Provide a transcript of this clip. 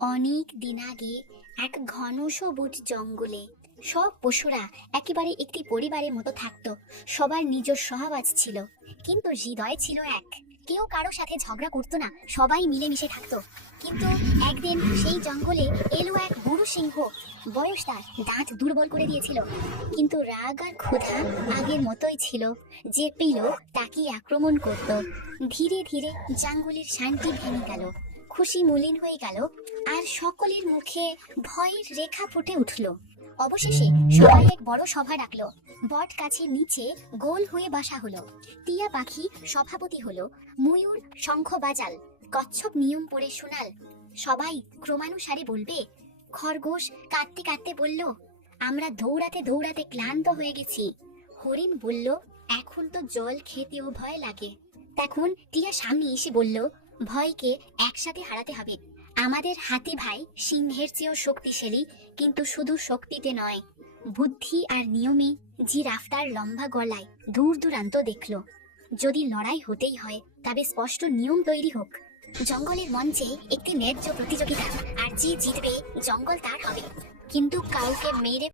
অনেক দিন আগে এক ঘন সবুজ জঙ্গলে সব পশুরা একেবারে একটি পরিবারের মতো থাকতো। সবার নিজস্ব আওয়াজ ছিল, কিন্তু হৃদয় ছিল এক। কেউ কারো সাথে ঝগড়া করতো না, সবাই মিলেমিশে থাকতো। কিন্তু একদিন সেই জঙ্গলে এলো এক বুড়ো সিংহ। বয়স তার, দাঁত দুর্বল করে দিয়েছিল, কিন্তু রাগ আর ক্ষুধা আগের মতোই ছিল। যে পেল তাকেই আক্রমণ করত। ধীরে ধীরে জঙ্গলের শান্তি ভেঙে গেল, খুশি মলিন হয়ে গেল, আর সকলের মুখে ভয়ের রেখা ফুটে উঠল। অবশেষে সবাই এক বড় সভা ডাকলো। বট গাছের নিচে গোল হয়ে বাসা হলো। টিয়া পাখি সভাপতি হলো, ময়ূর শঙ্খ বাজাল, কচ্ছপ নিয়ম পড়ে শোনাল। সবাই ক্রমানুসারে বলবে। খরগোশ কাঁদতে কাঁদতে বলল, আমরা দৌড়াতে দৌড়াতে ক্লান্ত হয়ে গেছি। হরিণ বলল, এখন তো জল খেতেও ভয় লাগে। তখন টিয়া সামনে এসে বলল, ভয়কে একসাথে হারাতে হবে। আমাদের হাতি ভাই সিংহের চেয়েও শক্তিশালী, কিন্তু শুধু শক্তিতে নয়, বুদ্ধি আর নিয়মে। জিরাফ তার লম্বা গলায় দূর দূরান্ত দেখল। যদি লড়াই হতেই হয়, তবে স্পষ্ট নিয়ম তৈরি হোক। জঙ্গলের মঞ্চে একটি ন্যায্য প্রতিযোগিতা, আর যে জিতবে জঙ্গল তার হবে, কিন্তু কাউকে মেরে